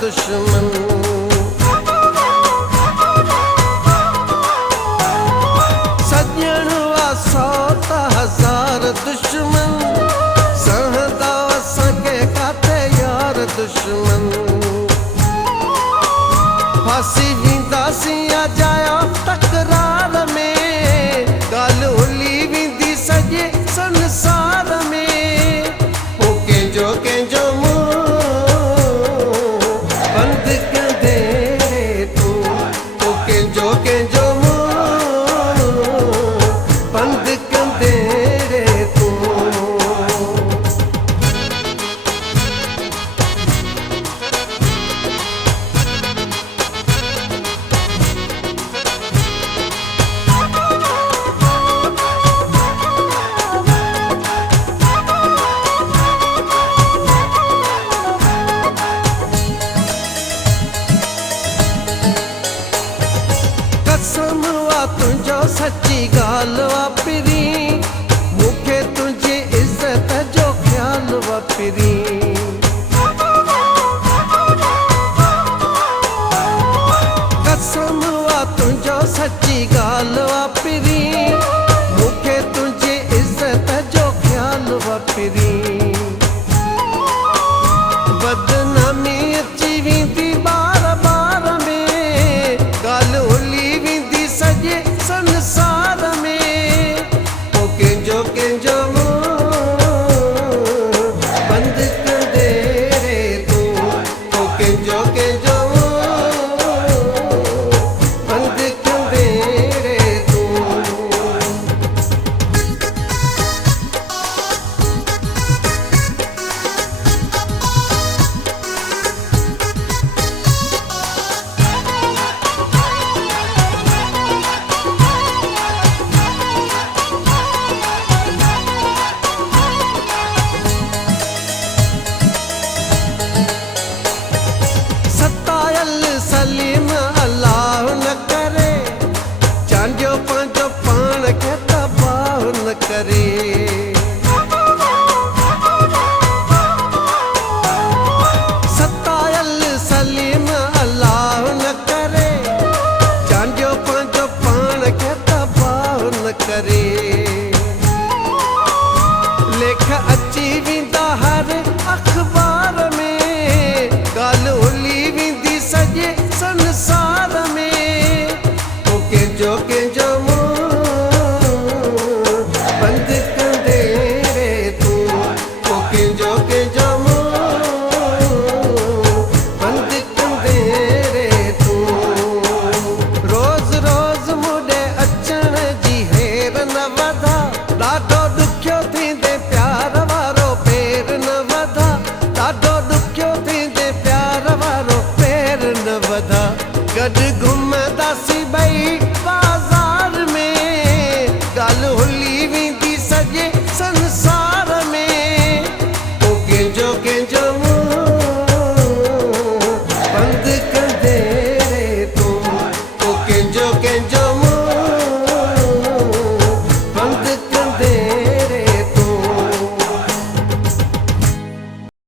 दुश्मन। सजण हुआ 100 त 1000 दुश्मन, सहंदा असांखे काथे यार दुश्मन। फांसी वेंदासीं अजाया तकरार में, ॻाल्हि हुली वेंदी सॼे संसार में। पोइ कंहिंजो कंहिंजो मुंहुं बंदि कंदे तूं, पोइ कंहिंजो कंहिंजो मुंहुं बंदि कंदे तूं। कसम वा तुंहिंजो सची ॻाल्हि वापिरी, मूंखे तुंहिंजी इज़त जो ख़्यालु वापिरी। कसम वा तुंहिंजो सची ॻाल्हि वापिरी, मूंखे तुंहिंजी इज़त जो ख़्यालु वापिरी। बदनामी अची वेंदी बार बार में, ॻाल्हि हुली वेंदी सॼे संसार में। पोइ कंहिंजो कंहिंजो मुंहुं बंदि कंदे तूं, पोइ कंहिंजो कंहिंजो मुंहुं बंदि कंदे तूं। सतायल सलीम अल्लाह न करे, चांडियो पंहिंजो पाण खे तबाह न करे। सतायल सलीम अल्लाह न करे, चांडियो पंहिंजो पाण खे तबाह न करे। लेख अची वेंदा हर अख़बार में, ॻाल्हि हुली वेंदी सॼे संसार में। पोइ कंहिंजो कंहिंजो मुंहुं बंदि कंदे तूं, पोइ कंहिंजो कंहिंजो मुंहुं बंदि कंदे तूं। रोज़ रोज़ मूंॾे अचण जी हेर न वधा, ॾाढो ॾुखियो थींदे प्यार वारो पेर न वधा, ॾाढो ॾुखियो